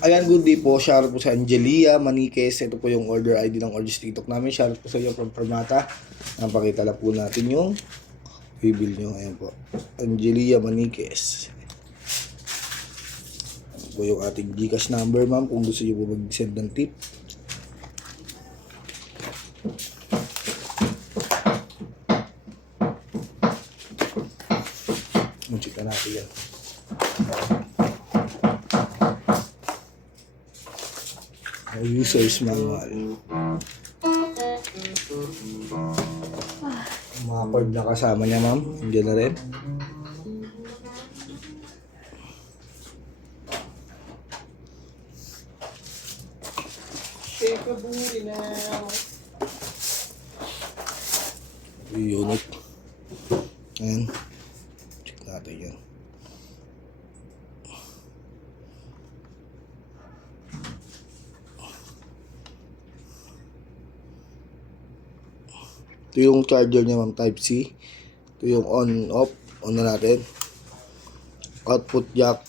Ayan, good day po. Shoutout po sa Angelia Maniquez. Ito po yung order ID ng Orgis TikTok namin. Shoutout po sa iyo from Permata. Napakita lang po natin yung bibil nyo. Ayan po. Angelia Maniquez. Ayan po yung ating Gcash number, ma'am. Kung gusto nyo po mag-send ng tip. Check na natin yan. User's manual. Mga cord na kasama niya, ma'am. Hindi na rin. Unit. Ayan. Check natin yan. Ito yung charger niya, ma'am, type C. Ito yung on-off. On na natin. Output jack.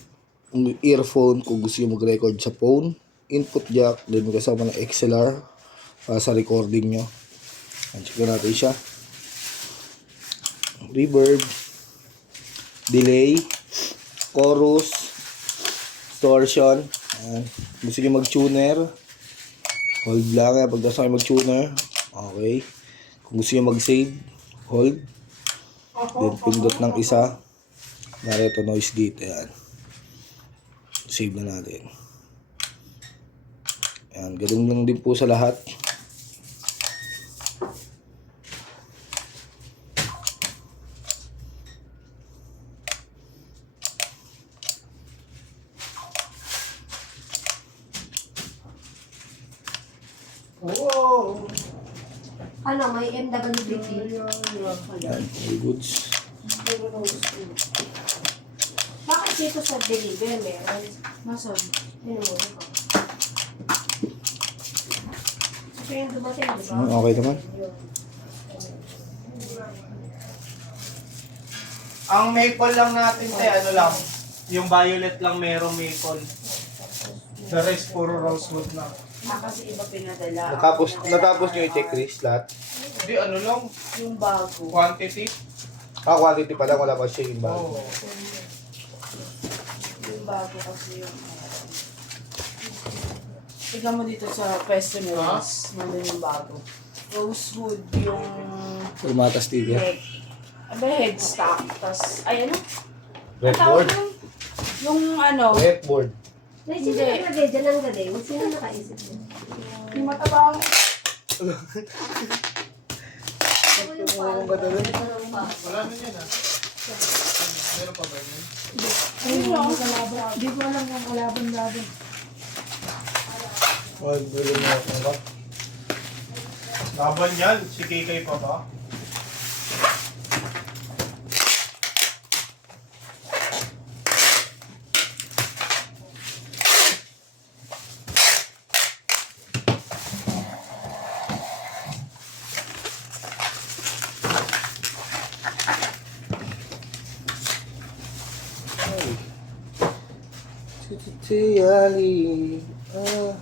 Earphone kung gusto nyo mag-record sa phone. Input jack. Then kasama ng XLR para sa recording nyo. Check natin siya. Reverb. Delay. Chorus. Distortion. Ayan. Gusto nyo mag-tuner. Hold lang. Pag gusto nyo mag-tuner. Okay. Kung gusto nyo mag-save, hold. Then, pindot ng isa. Narito noise gate. Ayan. Save na natin. Ayan. Ganun lang din po sa lahat. Oh! Ano, may MWBT. Ayan. All goods. Bakit dito sa delivery meron? Mason, yun mo ito. Ito yung dumating, di ba? Okay naman. Ang maple lang natin, te, ano lang, yung violet lang merong maple. The rest, puro rosewood na. Kasi iba pinadala. Natapos nyo i-check list lahat. Hindi, ano lang, Yung bago. quantity. Quantity pa lang. Wala pa siya yung bago. Oo. Yung bago kasi yung... Tignan mo dito sa festivals. Nandun yung bago. Rosewood yung... Permata sticker. Head. Ano headstock. Tapos, ay ano? Red Ang tawag board. yung ano? Red board. Hindi. Sino naglagay dyan ang galing? Sino nakaisip yun? Yung mataba mo. Wala na yan, ah. Meron pa ba yun? Hindi ko alam kung kalaban-laban. Laban yan, si KK pa ba? Tiyali. No.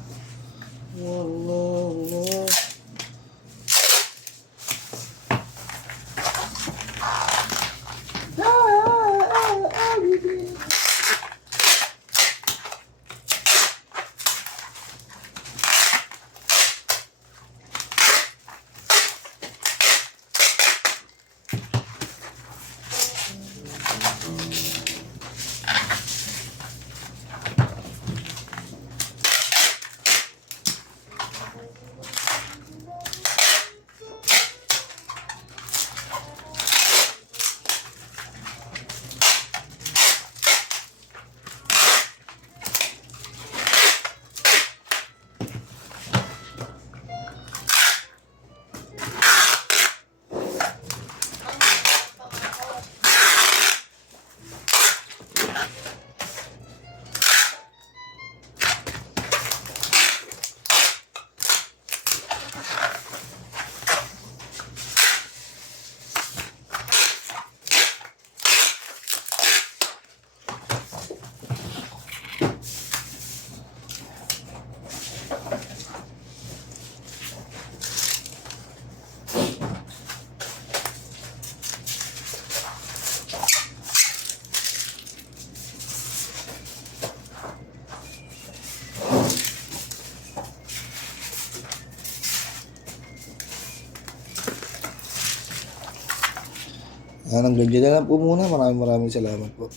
Hanggang dyan na lang po muna. Maraming salamat po.